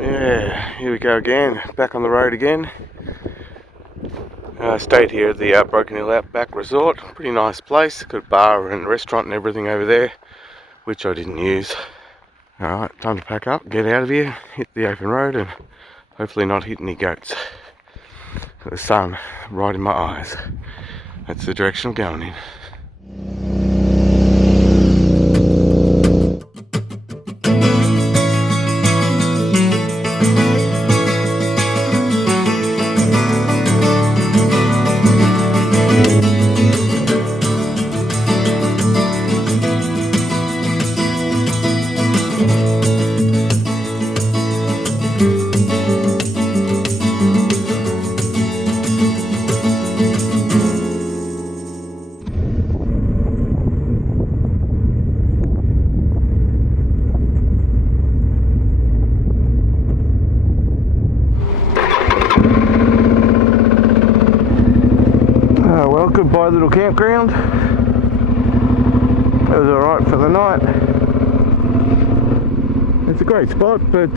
Yeah, here we go again, back on the road again. Stayed here at the Broken Hill Outback Resort. Pretty nice place, got a bar and restaurant and everything over there, which I didn't use. Alright, time to pack up, get out of here, hit the open road and hopefully not hit any goats. Got the sun right in my eyes. That's the direction I'm going in. Goodbye little campground. It was alright for the night. It's a great spot, but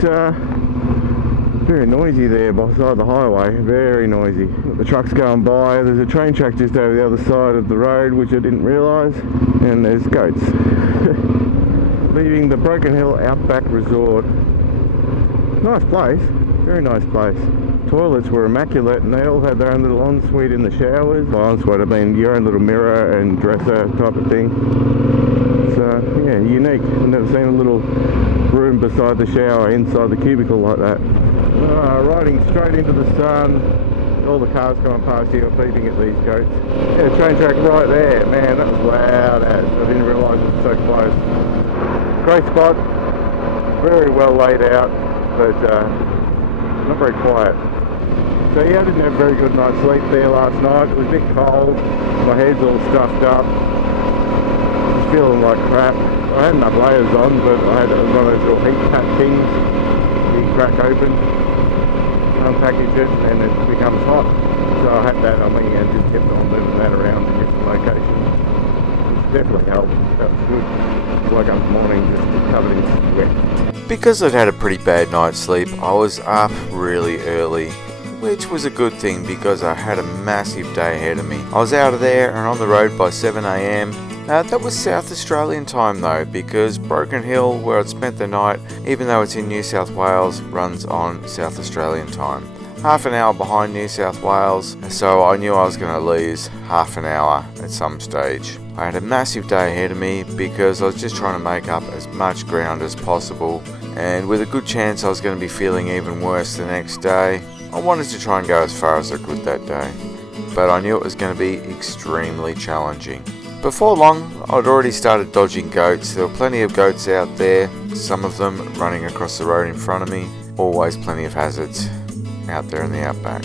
very noisy there beside the highway, very noisy. The trucks going by, there's a train track just over the other side of the road which I didn't realise, and there's goats. Leaving the Broken Hill Outback Resort. Nice place, very nice place. Toilets were immaculate and they all had their own little ensuite in the showers. By ensuite I mean your own little mirror and dresser type of thing. So yeah, unique. I've never seen a little room beside the shower inside the cubicle like that. Riding straight into the sun. All the cars going past here are beeping at these goats. Yeah, train track right there. Man, that was loud as. I didn't realise it was so close. Great spot. Very well laid out, but not very quiet. So yeah, I didn't have a very good night's sleep there last night. It was a bit cold, my head's all stuffed up, just feeling like crap. I had enough layers on, but I had one of those little heat cut things you crack open, unpackage it, and it becomes hot. So I had that on me and just kept on moving that around in different locations, which definitely helped. That was good. Woke up in the morning just covered in sweat. Because I'd had a pretty bad night's sleep, I was up really early, which was a good thing because I had a massive day ahead of me. I was out of there and on the road by 7 AM. That was South Australian time though, because Broken Hill, where I'd spent the night, even though it's in New South Wales, runs on South Australian time. Half an hour behind New South Wales, so I knew I was going to lose half an hour at some stage. I had a massive day ahead of me because I was just trying to make up as much ground as possible, and with a good chance I was going to be feeling even worse the next day. I wanted to try and go as far as I could that day, but I knew it was going to be extremely challenging. Before long, I'd already started dodging goats. There were plenty of goats out there, some of them running across the road in front of me. Always plenty of hazards out there in the outback.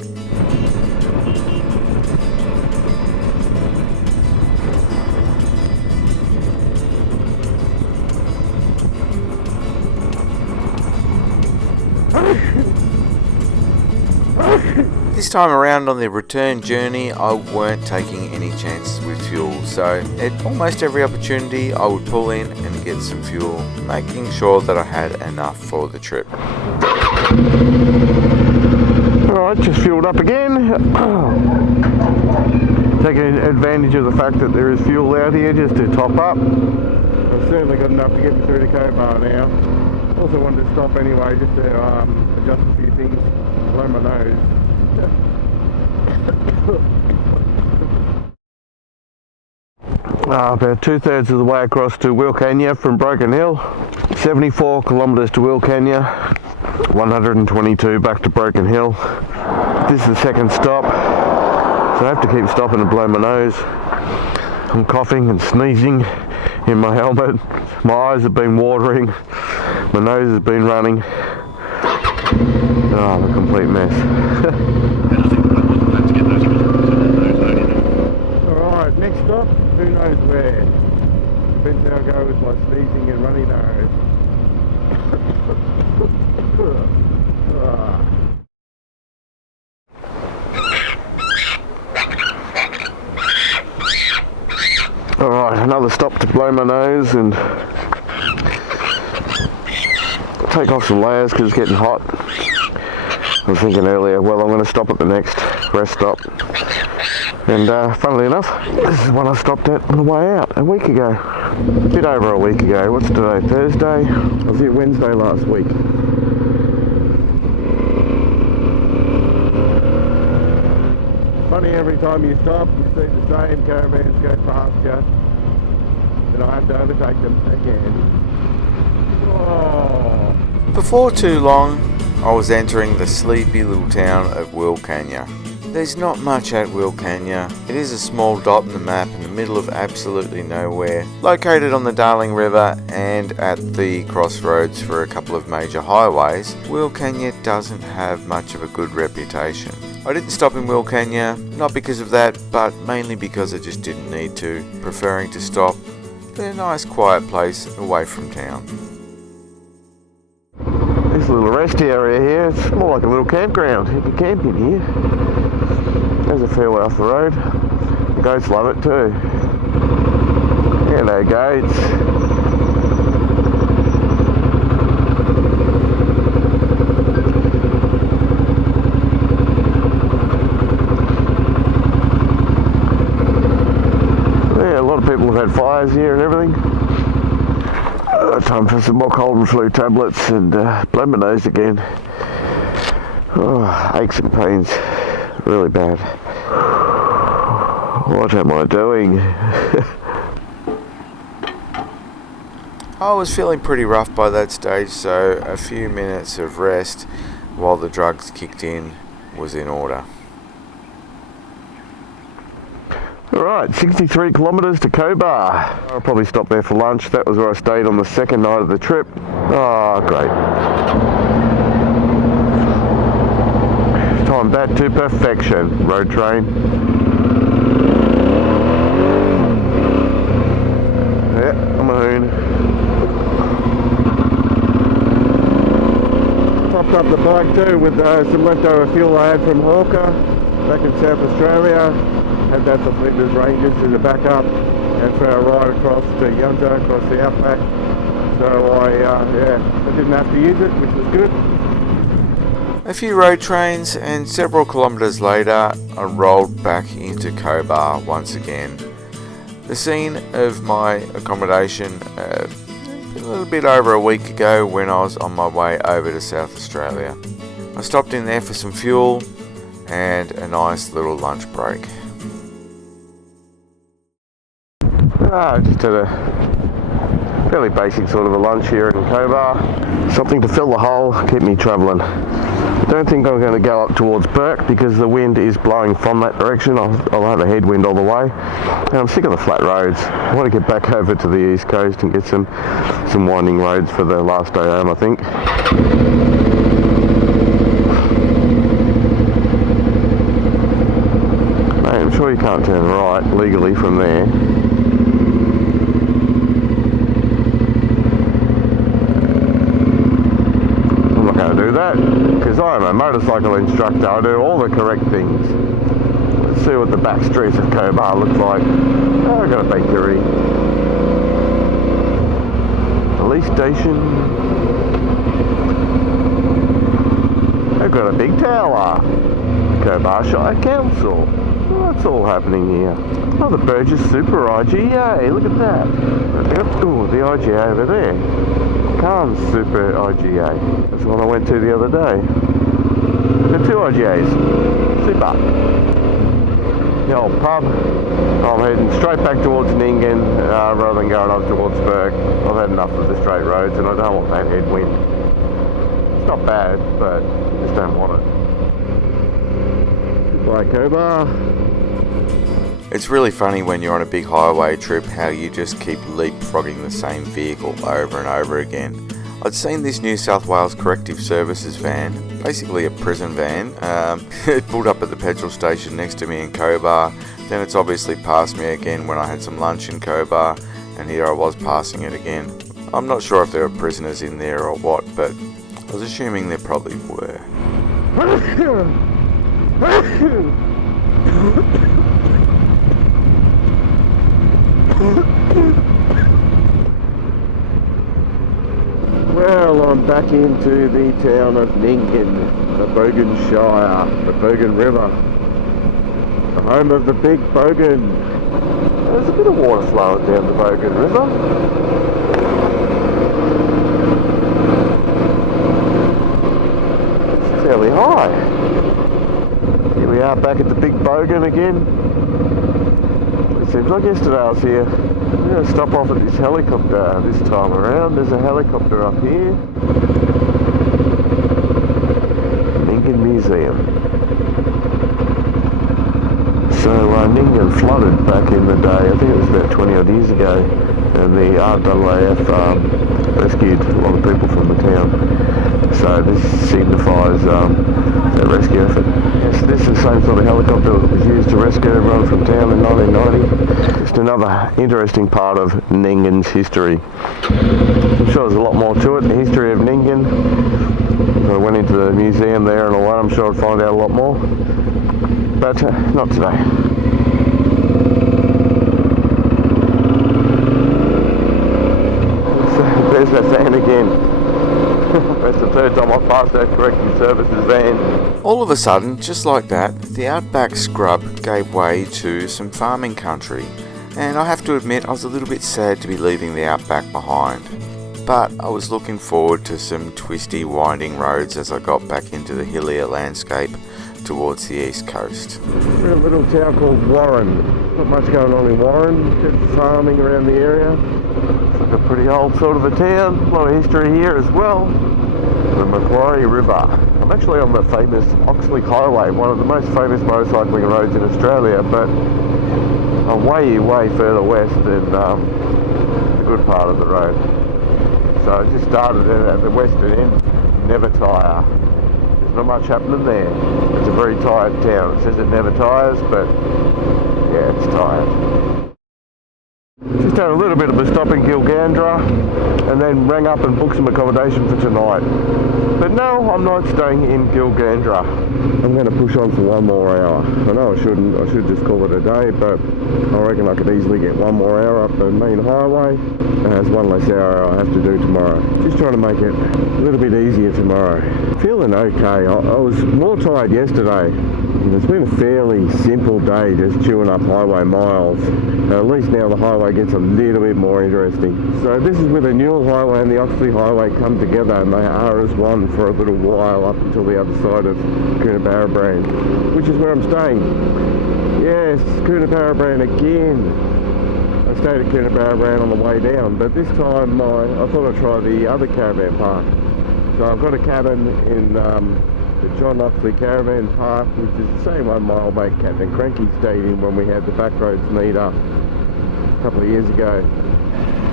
This time around on the return journey, I weren't taking any chances with fuel, so at almost every opportunity I would pull in and get some fuel, making sure that I had enough for the trip. Alright, just fueled up again. Taking advantage of the fact that there is fuel out here just to top up. I've certainly got enough to get me through to Cobar now. Also wanted to stop anyway just to adjust a few things, blow my nose. About 2/3 of the way across to Willcannia from Broken Hill. 74 kilometres to Willcannia, 122 back to Broken Hill. This is the second stop, so I have to keep stopping and blow my nose. I'm coughing and sneezing in my helmet. My eyes have been watering, my nose has been running. Oh, I'm a complete mess. Alright, next stop, who knows where. Depends how I go with my sneezing and runny nose. Alright, another stop to blow my nose and take off some layers because it's getting hot. I was thinking earlier, well, I'm going to stop at the next rest stop. And funnily enough, this is one I stopped at on the way out a week ago. A bit over a week ago. What's today? Thursday? I was here Wednesday last week. Funny, every time you stop, you see the same caravans go past you. And I have to overtake them again. Oh. Before too long, I was entering the sleepy little town of Willcannia. There's not much at Willcannia. It is a small dot in the map in the middle of absolutely nowhere, located on the Darling River and at the crossroads for a couple of major highways. Willcannia doesn't have much of a good reputation. I didn't stop in Willcannia, not because of that, but mainly because I just didn't need to, preferring to stop in a nice quiet place away from town. This little rest area here, it's more like a little campground. You can camp in here. There's a fair way off the road. The goats love it too. Hello, goats. Yeah, a lot of people have had fires here and everything. Time for some more cold and flu tablets and blow my nose again. Oh, aches and pains, really bad. What am I doing? I was feeling pretty rough by that stage, so a few minutes of rest while the drugs kicked in was in order. Alright, 63 kilometres to Cobar. I'll probably stop there for lunch. That was where I stayed on the second night of the trip. Oh, great. Timed that to perfection. Road train. Yeah, I'm a hoon. Topped up the bike too with some leftover fuel I had from Hawker back in South Australia. Had that for Flinders Ranges as a backup, and for our ride across to Yunta, across the Outback. So I didn't have to use it, which was good. A few road trains and several kilometres later, I rolled back into Cobar once again. The scene of my accommodation a little bit over a week ago when I was on my way over to South Australia. I stopped in there for some fuel and a nice little lunch break. Just had a fairly basic sort of a lunch here in Cobar. Something to fill the hole, keep me travelling. Don't think I'm going to go up towards Burke because the wind is blowing from that direction. I'll have a headwind all the way. And I'm sick of the flat roads. I want to get back over to the east coast and get some winding roads for the last day home, I think. Mate, I'm sure you can't turn right legally from there. Because I'm a motorcycle instructor, I do all the correct things. Let's see what the back streets of Cobar look like. Oh, I've got a bakery. Police station. I've got a big tower. Cobar Shire Council. Oh, what's all happening here? Oh, the Burgess Super IGA, look at that. Oh, the IGA over there. Cairns Super IGA. That's the one I went to the other day. There are two IGAs. Super. The old pub. I'm heading straight back towards Nyngan rather than going up towards Burke. I've had enough of the straight roads and I don't want that headwind. It's not bad, but I just don't want it. Goodbye, Cobar. It's really funny when you're on a big highway trip how you just keep leapfrogging the same vehicle over and over again. I'd seen this New South Wales Corrective Services van, basically a prison van. It pulled up at the petrol station next to me in Cobar. Then it's obviously passed me again when I had some lunch in Cobar, and here I was passing it again. I'm not sure if there were prisoners in there or what, but I was assuming there probably were. Well, I'm back into the town of Nyngan, the Bogan Shire, the Bogan River, the home of the Big Bogan. There's a bit of water flowing down the Bogan River. It's fairly high. Here we are back at the Big Bogan again. It seems like yesterday I was here. I'm going to stop off at this helicopter this time around. There's a helicopter up here. Nyngan Museum. So Nyngan flooded back in the day, I think it was about 20 odd years ago, and the RAAF rescued a lot of people from the town. So this signifies that rescue effort. Yes, this is the same sort of helicopter that was used to rescue everyone from town in 1990. Just another interesting part of Nyngan's history. I'm sure there's a lot more to it, the history of Nyngan. If I went into the museum there and all that, I'm sure I'd find out a lot more. But not today. There's that van again. That's the third time I've passed that corrective services van. All of a sudden, just like that, the Outback scrub gave way to some farming country, and I have to admit I was a little bit sad to be leaving the Outback behind. But I was looking forward to some twisty, winding roads as I got back into the hillier landscape towards the east coast. We're in a little town called Warren. Not much going on in Warren, just farming around the area. It's like a pretty old sort of a town, a lot of history here as well. The Macquarie River. I'm actually on the famous Oxley Highway, one of the most famous motorcycling roads in Australia, but I'm way further west than the good part of the road. So I just started at the western end, Never Tire. There's not much happening there. It's a very tired town. It says it never tires, but yeah, it's tired. Just had a little bit of a stop in Gilgandra and then rang up and booked some accommodation for tonight. But no, I'm not staying in Gilgandra. I'm going to push on for one more hour. I know I shouldn't. I should just call it a day, but I reckon I could easily get one more hour up the main highway. And there's one less hour I have to do tomorrow. Just trying to make it a little bit easier tomorrow. Feeling okay. I was more tired yesterday. It's been a fairly simple day just chewing up highway miles. At least now the highway gets a little bit more interesting. So this is where the Newell Highway and the Oxley Highway come together, and they are as one for a little while up until the other side of Coonabarabran, which is where I'm staying. Yes, Coonabarabran again. I stayed at Coonabarabran on the way down, but this time I thought I'd try the other caravan park. So I've got a cabin in the John Oxley Caravan Park, which is the same one my old mate Captain Cranky stayed in when we had the Backroads meetup a couple of years ago.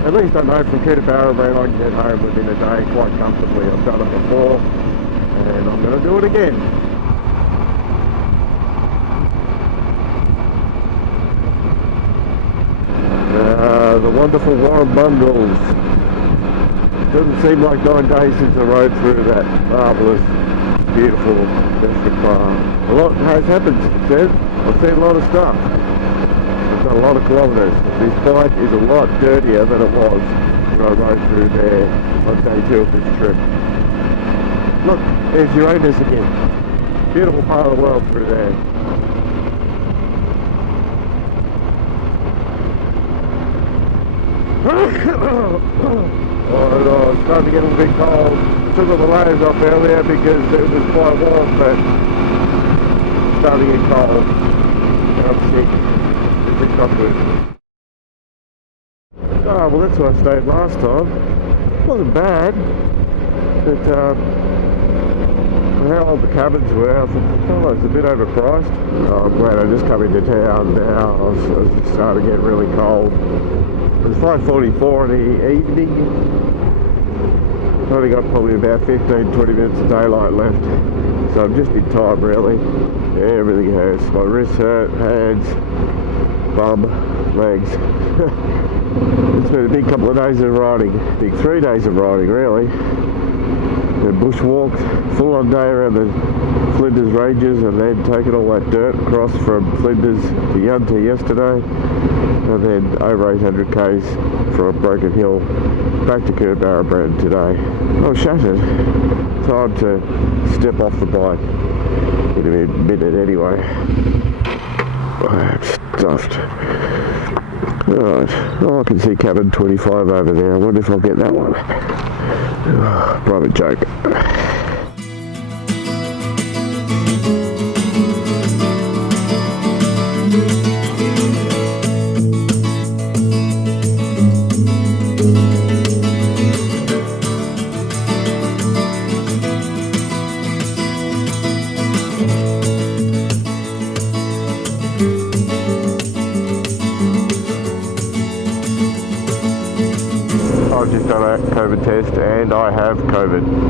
At least I know from Peterborough I can get home within a day quite comfortably. I've done it before and I'm going to do it again. The wonderful Warren Bundles. Doesn't seem like 9 days since I rode through that marvellous, beautiful district farm. A lot has happened since then. I've seen a lot of stuff. I've done a lot of kilometres. This bike is a lot dirtier than it was when I rode through there on day 2 of this trip. Look, there's Uranus again. Beautiful part of the world through there. Oh, it's starting to get a little bit cold. I took all the layers off earlier because it was quite warm, but it's starting to get cold. And I'm sick. It's not good. Oh, well that's where I stayed last time. It wasn't bad, but for how old the cabins were, I thought it was a bit overpriced. Oh, I'm glad I just come into town now. I was starting to get really cold. It was 5:44 in the evening. I've only got probably about 15-20 minutes of daylight left, so I'm just a bit tired really. Yeah, everything hurts. My wrists hurt, hands, bum, legs. It's been a big couple of days of riding, big 3 days of riding really. to bushwalks. Full on day around the Flinders Ranges, and then taking all that dirt across from Flinders to Yunta yesterday, and then over 800 k's from Broken Hill back to Coonabarabran today. I was shattered. Time to step off the bike in a minute anyway. I'm stuffed. Right, oh, I can see cabin 25 over there. I wonder if I'll get that one. Oh, private joke. I've just done a COVID test and I have COVID.